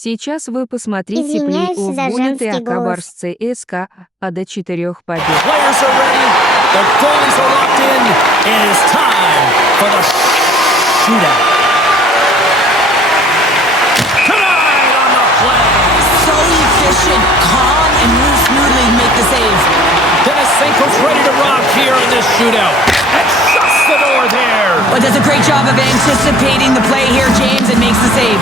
Сейчас вы посмотрите плей у Буллиты Барс ЦСКА до 4 побед. Players are ready, the goalies are locked in, and it is time for the shootout. Tonight on the play. So efficient, calm, and moves smoothly to make the save. Denisenko's ready to rock here in this shootout. And shuts the door there. But does a great job of anticipating the play here, James, and makes the save.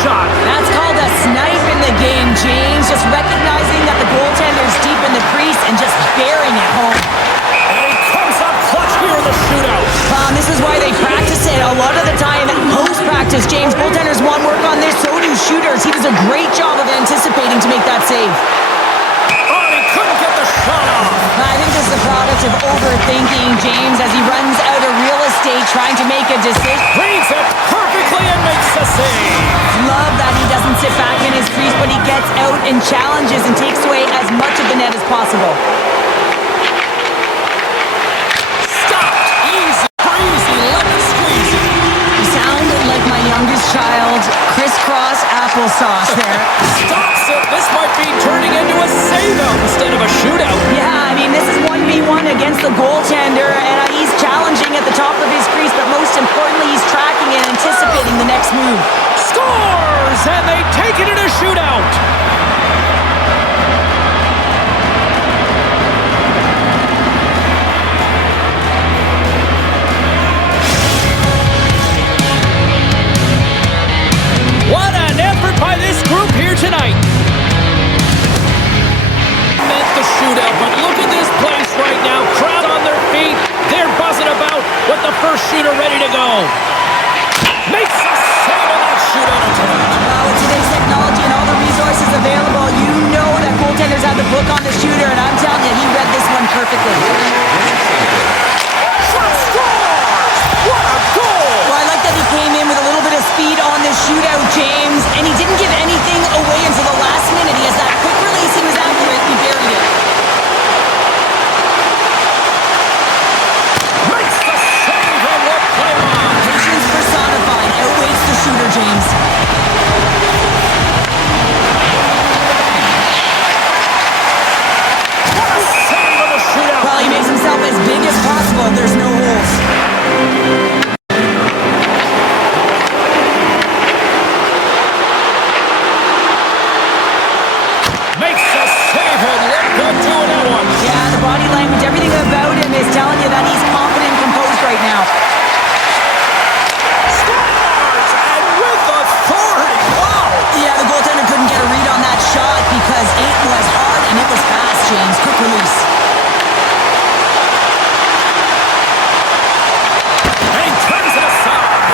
That's called a snipe in the game, James. Just recognizing that the goaltender's deep in the crease and just bearing it home. And he comes up clutch here in the shootout. This is why they practice it a lot of the time. Post-practice, James, goaltenders want work on this, so do shooters. He does a great job of anticipating to make that save. Oh, he couldn't get the shot off. I think this is a product of overthinking, James, as he runs out of real estate trying to make a decision. Reads it perfectly and makes the save. Love that he doesn't sit back in his crease, but he gets out and challenges and takes away as much of the net as possible. Stopped. Easy, breezy, lemon squeezy. You sound like my youngest child, crisscross applesauce there. Stops it. This might be turning into a save-out instead of a shootout. Yeah, I mean, this is 1v1 against the goaltender, and he's challenging at the top of his crease, but most importantly, he's tracking and anticipating the next move. Scores! And they take it in a shootout! What an effort by this group here tonight! Meant the shootout, but look at this place right now. Crowd on their feet. They're buzzing about with the first shooter ready to go. Makes a save on that shootout attempt. With today's technology and all the resources available, you know that goaltenders have the book on the shooter, and I'm telling you, he read this one perfectly. Shot scores! What a goal! Well, I like that he came in with a little bit of speed on this shootout, James, and he didn't give anything away until the last minute. He has that quick release, he was accurate, he buried it. Makes the save and we'll play on. Patience personified, outweighs the shooter, James. What a save on the shootout! Well, he makes himself as big as possible. There's no holes. Makes the save and look good doing that one. Yeah, the body language, everything about him is telling you that he's confident and composed right now. Scores! And with authority! Wow! Yeah, the goaltender couldn't get a read on that shot because it was hard and it was fast, James. Quick release. And he turns it aside.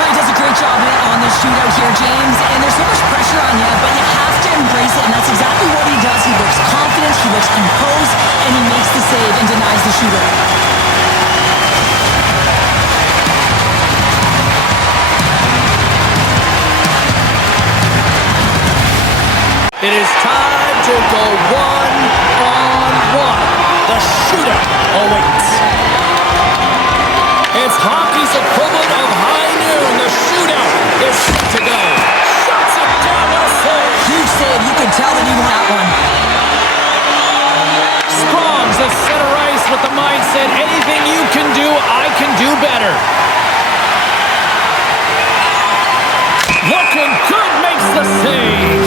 Well, he does a great job on this shootout here, James, and there's so much pressure on you, but you have to embrace it, and that's exactly what he does. He looks confident, he looks composed, and he makes the save and denies the shooter. It is time to go one-on-one. The shootout awaits. It's hockey's equivalent of high noon. The shootout is set to go. Shuts it down with a save. Huge save. You could tell that he won that one. Sprong's the center ice with the mindset, anything you can do, I can do better. Looking good, makes the save.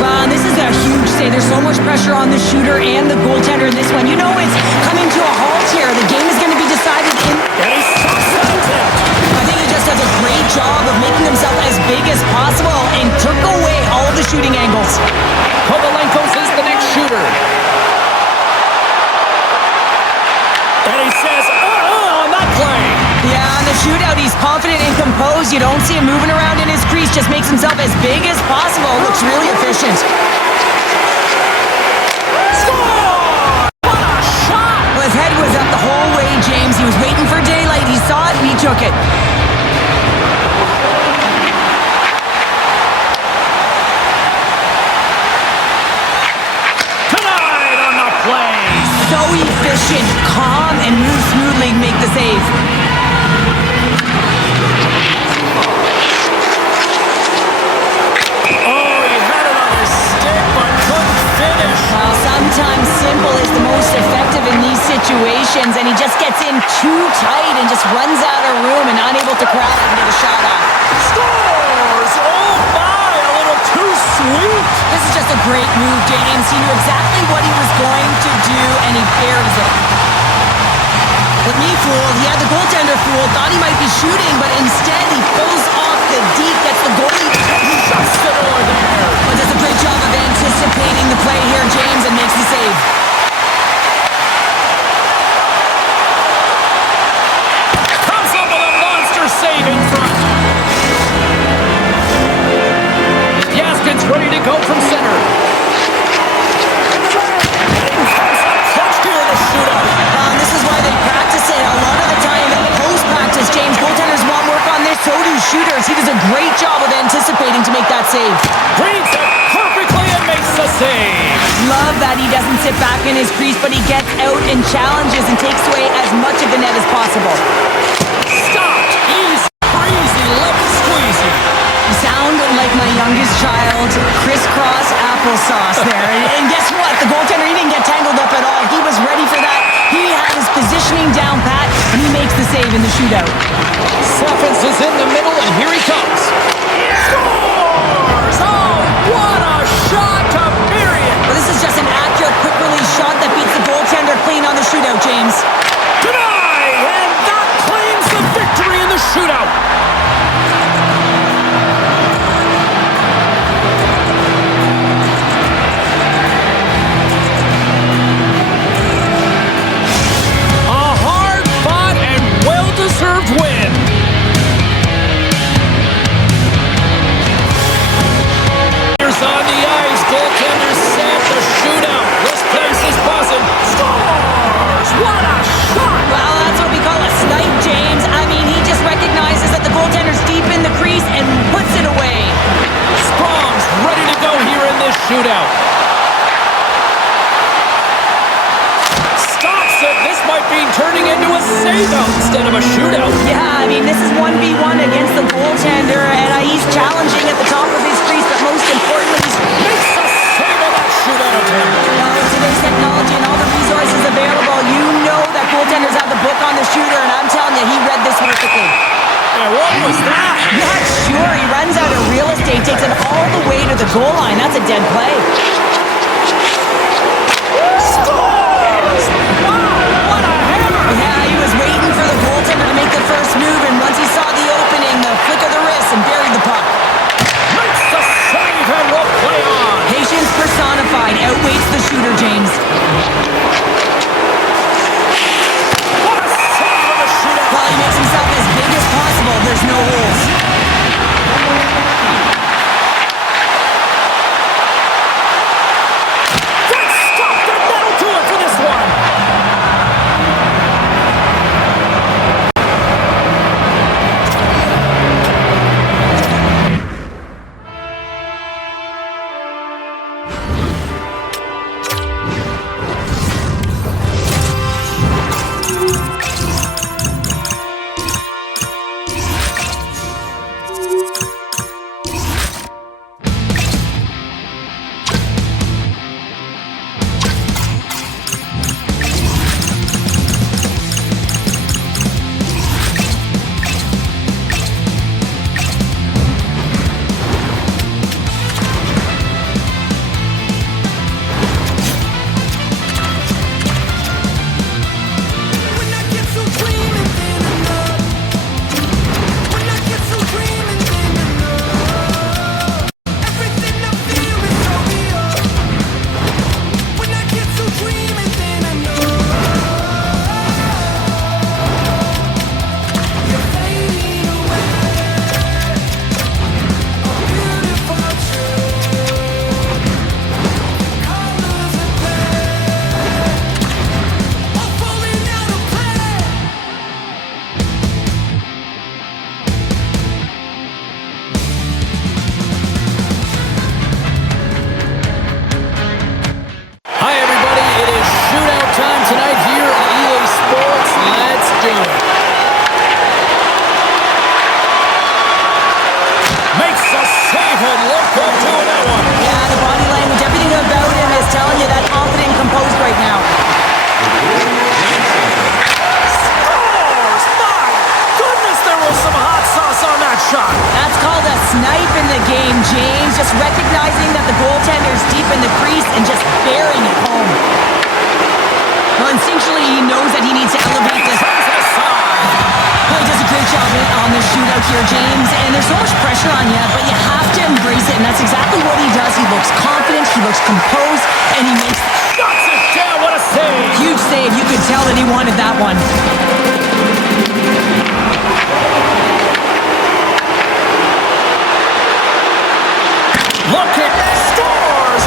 Wow, this is a huge save. There's so much pressure on the shooter and the goaltender in this one. You know it's coming to a halt here. The game is going to be decided in... And he stops that attempt. I think he just does a great job of making himself as big as possible and took away all the shooting angles. Kovalenkos is the next shooter. And he says, on that play. Yeah, on the shootout, he's confident and composed. You don't see him moving around in his crease. Just makes himself as big as possible. Looks really efficient. Score! What a shot! Well, his head was up the whole way, James. He was waiting for daylight. He saw it and he took it. Tonight on the play. So efficient, calm, and moves smoothly to make the save. Oh, he had it on his stick, but couldn't finish. Well, sometimes simple is the most effective in these situations, and he just gets in too tight and just runs out of room and unable to corral it and get a shot off. Scores! Oh my, a little too sweet. This is just a great move, James. He knew exactly what he was going to do, and he buries it. With me fooled, he had the goaltender fooled, thought he might be shooting, but instead he pulls off the deep, gets the goalie. He shuts the door there. But does a great job of anticipating the play here, James, and makes the save. Comes up with a monster save in front. Jaskin's ready to go from center. Clutch here in the shootout. This is why they practice it. A lot of the time in post-practice, James, goaltenders want work on this, so do shooters. He does a great job of anticipating to make that save. Reads it perfectly and makes the save. Love that he doesn't sit back in his crease, but he gets out and challenges and takes away as much of the net as possible. Stopped. Easy, breezy, lemon squeezy. You sound like my youngest child, crisscross applesauce there. And guess what? The goaltender, he didn't get tangled up at all. He was ready for that. He had his positioning down pat, and he makes the save in the shootout. Seffens is in the middle, and here he comes. Scores! Oh, what a shot to bury it! Well, this is just an accurate, quick-release shot that beats the goaltender clean on the shootout, James. Denied! And that claims the victory in the shootout. A hard-fought and well-deserved win. Here's on the ice. Goaltender set the shootout. This place is buzzing. Scores! What a shot! Well, that's what we call a snipe, James. I mean, he just recognizes that the goaltender's deep in the crease and puts it away. Sprong's ready to go here in this shootout. Stops it. This might be turning into a save-out instead of a shootout. Yeah, I mean, this is 1v1 against the goaltender, and he's challenging at the top of his crease, but most importantly, he's... Makes the save of that shootout attempt. Well, with today's technology and all the resources available, you know that goaltenders have the book on the shooter, and I'm telling you, he read this perfectly. And what was that? Not sure. He runs out of real estate, takes it all the way to the goal line. That's a dead play. Scores! Wow, what a hammer! Yeah, he was waiting for the goaltender to make the first move, and once he saw the opening, the flick of the wrist and buried the puck. Makes the save and will play on. Patience personified outweighs the shooter, James. What a save of the shootout. While he makes himself as big as possible, there's no holes. recognizing that the goaltender's deep in the crease and just bearing it home. Well, instinctually, he knows that he needs to elevate this. Well, he does a great job on this shootout here, James, and there's so much pressure on you, but you have to embrace it, and that's exactly what he does. He looks confident, he looks composed, and he makes... Knocks it down, what a save! Huge save, you could tell that he wanted that one. Look at that, scores!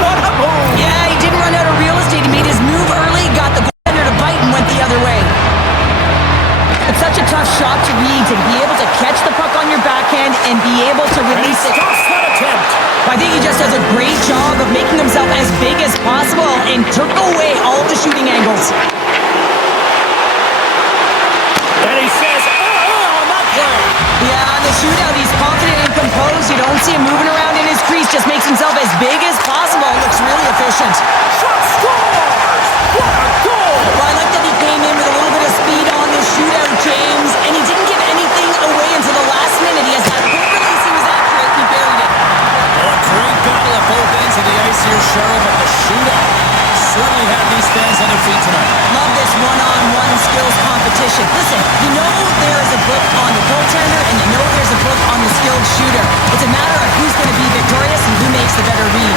What a move! Yeah, he didn't run out of real estate. He made his move early, got the goaltender to bite, and went the other way. It's such a tough shot to read, to be able to catch the puck on your backhand and be able to release it. Stops that attempt! I think he just does a great job of making himself as big as possible and took away all of the shooting angles. And he says, on that play! Yeah, the shootout, he's confident and composed. You don't see him moving around in his crease, just makes himself as big as possible. Looks really efficient. Shot scores! What a goal! Well, I like that he came in with a little bit of speed on this shootout, James, and he didn't give anything away until the last minute. He has that quick release, he was accurate, he buried it. Well, a great battle at both ends of the ice here, Cheryl, but the shootout certainly had these fans on their feet tonight. Love this one-on-one skills competition. Listen, you know there is a book on the goaltender, and you know there's a book on the skilled shooter. It's a matter of who's going to be victorious and who makes the better read.